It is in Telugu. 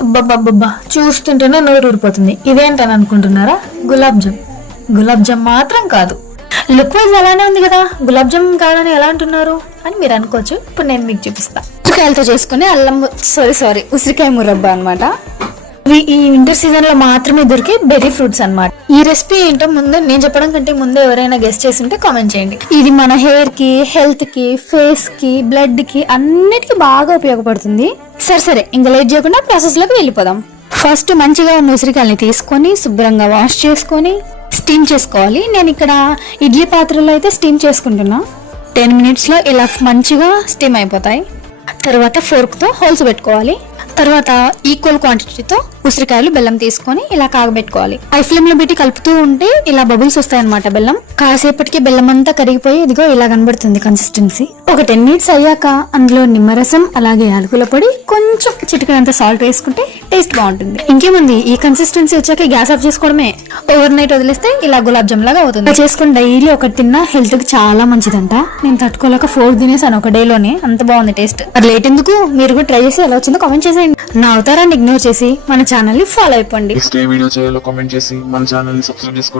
అబ్బబ్బబ్బబ్బా చూస్తుంటేనే నోరు ఊరిపోతుంది. ఇదేంటని అనుకుంటున్నారా? గులాబ్ జామ్. గులాబ్ జామ్ మాత్రం కాదు. లుక్ వైజ్ అలానే ఉంది కదా. గులాబ్ జామ్ కాదని ఎలా అంటున్నారు? అని మీరు అనుకోవచ్చు. ఇప్పుడు నేను మీకు చూపిస్తా. ఉసిరికాయలతో చేసుకునే అల్లం సారీ సారీ ఉసిరికాయ మురబ్బా అన్నమాట. ఇవి ఈ వింటర్ సీజన్లో మాత్రమే దొరికే బెర్రీ ఫ్రూట్స్ అన్నమాట. ఈ రెసిపీ ఏంటో ముందు నేను చెప్పడం కంటే ముందు ఎవరైనా గెస్ట్ చేసి ఉంటే కామెంట్ చేయండి. ఇది మన హెయిర్కి హెల్త్కి ఫేస్కి బ్లడ్కి అన్నిటికీ బాగా ఉపయోగపడుతుంది. సరే సరే ఇంకా లేట్ చేయకుండా ప్రాసెస్లోకి వెళ్ళిపోదాం. ఫస్ట్ మంచిగా ఉన్న ఉసిరికాయల్ని తీసుకొని శుభ్రంగా వాష్ చేసుకొని స్టీమ్ చేసుకోవాలి. నేను ఇక్కడ ఇడ్లీ పాత్రలో అయితే స్టీమ్ చేసుకుంటున్నా. టెన్ మినిట్స్లో ఇలా మంచిగా స్టీమ్ అయిపోతాయి. తర్వాత ఫోర్క్తో హోల్స్ పెట్టుకోవాలి. తర్వాత ఈక్వల్ క్వాంటిటీతో ఉసిరికాయలు బెల్లం తీసుకొని ఇలా కాగబెట్టుకోవాలి. హై ఫ్లేమ్లో పెట్టి కలుపుతూ ఉంటే ఇలా బబుల్స్ వస్తాయి అనమాట బెల్లం. కాసేపటికి బెల్లం అంతా కరిగిపోయి ఇదిగో ఇలా కనబడుతుంది కన్సిస్టెన్సీ ఒక టెన్ మినిట్స్ అయ్యాక అందులో నిమ్మరసం అలాగే యాలకుల పొడి కొంచెం చిటికనంత సాల్ట్ వేసుకుంటే టేస్ట్ బాగుంటుంది. ఇంకేముంది? ఈ కన్సిస్టెన్సీ వచ్చాక గ్యాస్ ఆఫ్ చేసుకోవడమే. ఓవర్ నైట్ వదిలేస్తే ఇలా గులాబ్ జామ్ లాగా అవుతుంది చేసుకుని డైలీ ఒకటి తిన్నా హెల్త్కి చాలా మంచిదంట. నేను తట్టుకోలేక ఫోర్ తినేసాను ఒక డేలోనే అంత బాగుంది టేస్ట్ మరి లేట్ ఎందుకు? మీరు కూడా ట్రై చేసి ఎలా వచ్చిందో కామెంట్ చేసేయండి. నా అవతారాన్ని ఇగ్నోర్ చేసి మన ఛానల్ని ఫాలో అయిపోండి. నెక్స్ట్ ఏ వీడియో చేయాలో కామెంట్ చేసి మన ఛానల్ని సబ్స్క్రైబ్ చేసుకోండి.